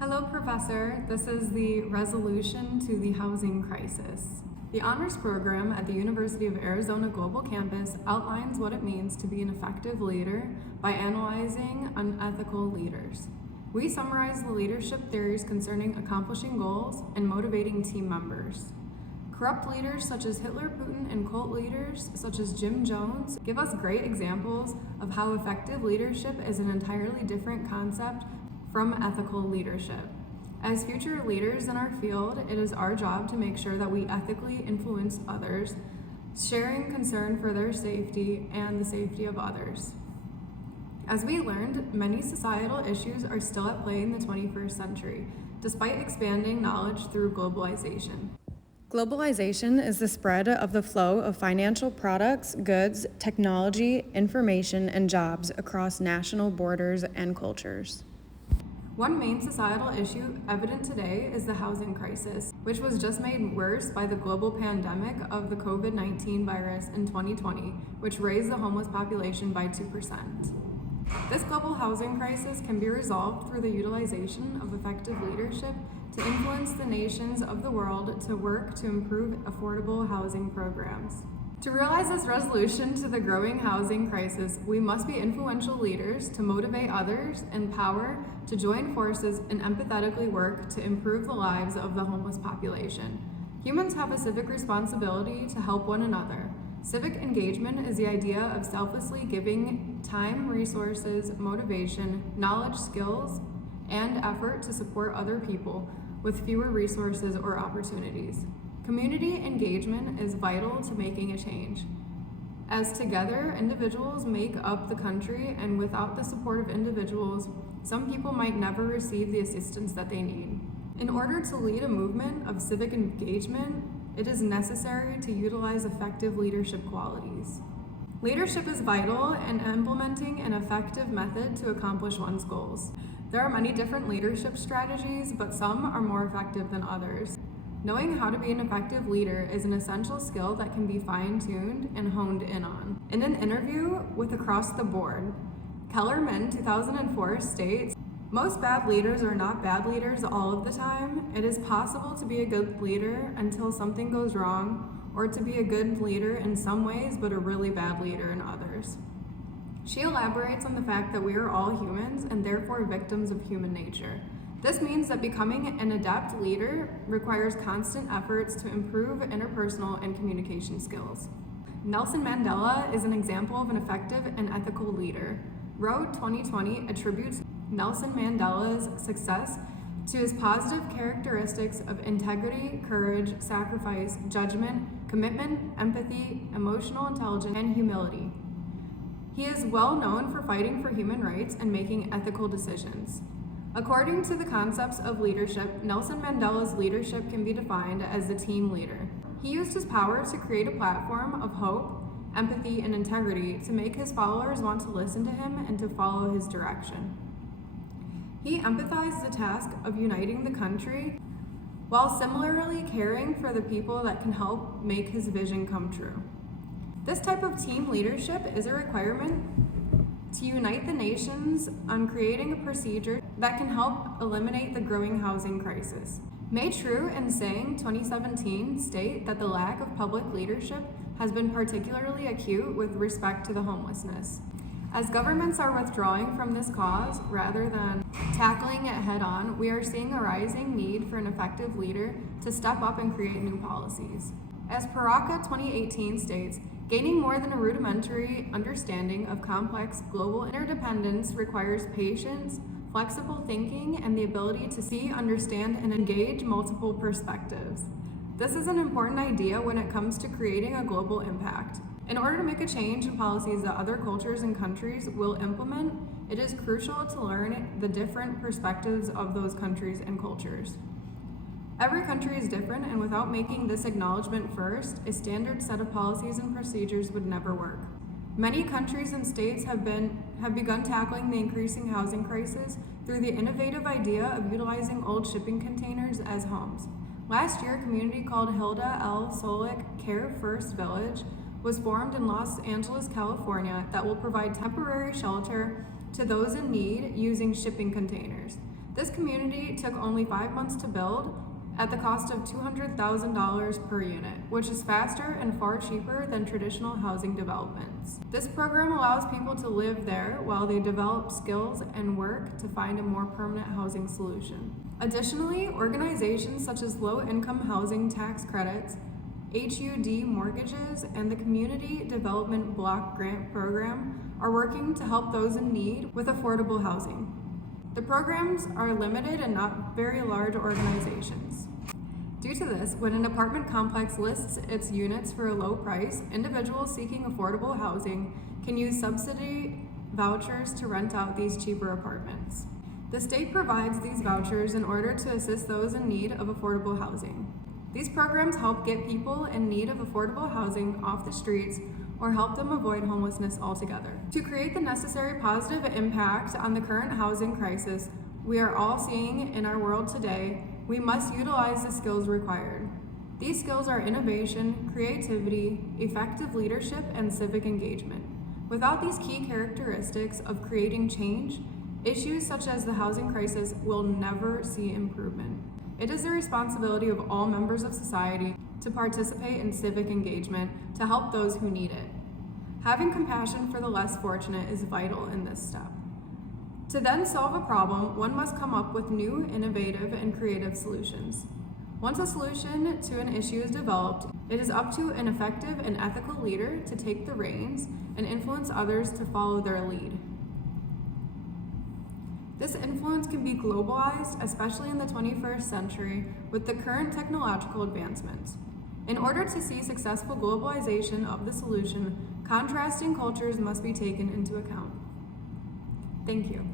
Hello, Professor. This is the resolution to the housing crisis. The honors program at the University of Arizona Global Campus outlines what it means to be an effective leader by analyzing unethical leaders. We summarize the leadership theories concerning accomplishing goals and motivating team members. Corrupt leaders such as Hitler, Putin, and cult leaders such as Jim Jones give us great examples of how effective leadership is an entirely different concept from ethical leadership. As future leaders in our field, it is our job to make sure that we ethically influence others, sharing concern for their safety and the safety of others. As we learned, many societal issues are still at play in the 21st century, despite expanding knowledge through globalization. Globalization is the spread of the flow of financial products, goods, technology, information, and jobs across national borders and cultures. One main societal issue evident today is the housing crisis, which was just made worse by the global pandemic of the COVID-19 virus in 2020, which raised the homeless population by 2%. This global housing crisis can be resolved through the utilization of effective leadership to influence the nations of the world to work to improve affordable housing programs. To realize this resolution to the growing housing crisis, we must be influential leaders to motivate others, empower, to join forces, and empathetically work to improve the lives of the homeless population. Humans have a civic responsibility to help one another. Civic engagement is the idea of selflessly giving time, resources, motivation, knowledge, skills, and effort to support other people with fewer resources or opportunities. Community engagement is vital to making a change. As together, individuals make up the country, and without the support of individuals, some people might never receive the assistance that they need. In order to lead a movement of civic engagement, it is necessary to utilize effective leadership qualities. Leadership is vital in implementing an effective method to accomplish one's goals. There are many different leadership strategies, but some are more effective than others. Knowing how to be an effective leader is an essential skill that can be fine-tuned and honed in on. In an interview with Across the Board, Kellerman 2004 states, "Most bad leaders are not bad leaders all of the time. It is possible to be a good leader until something goes wrong, or to be a good leader in some ways but a really bad leader in others." She elaborates on the fact that we are all humans and therefore victims of human nature. This means that becoming an adept leader requires constant efforts to improve interpersonal and communication skills. Nelson Mandela is an example of an effective and ethical leader. Road 2020 attributes Nelson Mandela's success to his positive characteristics of integrity, courage, sacrifice, judgment, commitment, empathy, emotional intelligence, and humility. He is well known for fighting for human rights and making ethical decisions. According to the concepts of leadership, Nelson Mandela's leadership can be defined as the team leader. He used his power to create a platform of hope, empathy, and integrity to make his followers want to listen to him and to follow his direction. He empathized the task of uniting the country while similarly caring for the people that can help make his vision come true. This type of team leadership is a requirement to unite the nations on creating a procedure that can help eliminate the growing housing crisis. May True and Sang 2017 state that the lack of public leadership has been particularly acute with respect to the homelessness. As governments are withdrawing from this cause rather than tackling it head on, we are seeing a rising need for an effective leader to step up and create new policies. As Paraka 2018 states, gaining more than a rudimentary understanding of complex global interdependence requires patience, flexible thinking, and the ability to see, understand, and engage multiple perspectives. This is an important idea when it comes to creating a global impact. In order to make a change in policies that other cultures and countries will implement, it is crucial to learn the different perspectives of those countries and cultures. Every country is different, and without making this acknowledgement first, a standard set of policies and procedures would never work. Many countries and states have begun tackling the increasing housing crisis through the innovative idea of utilizing old shipping containers as homes. Last year, a community called Hilda L. Solik Care First Village was formed in Los Angeles, California, that will provide temporary shelter to those in need using shipping containers. This community took only 5 months to build at the cost of $200,000 per unit, which is faster and far cheaper than traditional housing developments. This program allows people to live there while they develop skills and work to find a more permanent housing solution. Additionally, organizations such as low-income housing tax credits, HUD mortgages, and the Community Development Block Grant Program are working to help those in need with affordable housing. The programs are limited and not very large organizations. Due to this, when an apartment complex lists its units for a low price, individuals seeking affordable housing can use subsidy vouchers to rent out these cheaper apartments. The state provides these vouchers in order to assist those in need of affordable housing. These programs help get people in need of affordable housing off the streets or help them avoid homelessness altogether. To create the necessary positive impact on the current housing crisis we are all seeing in our world today, we must utilize the skills required. These skills are innovation, creativity, effective leadership, and civic engagement. Without these key characteristics of creating change, issues such as the housing crisis will never see improvement. It is the responsibility of all members of society to participate in civic engagement to help those who need it. Having compassion for the less fortunate is vital in this step. To then solve a problem, one must come up with new, innovative, and creative solutions. Once a solution to an issue is developed, it is up to an effective and ethical leader to take the reins and influence others to follow their lead. This influence can be globalized, especially in the 21st century, with the current technological advancements. In order to see successful globalization of the solution, contrasting cultures must be taken into account. Thank you.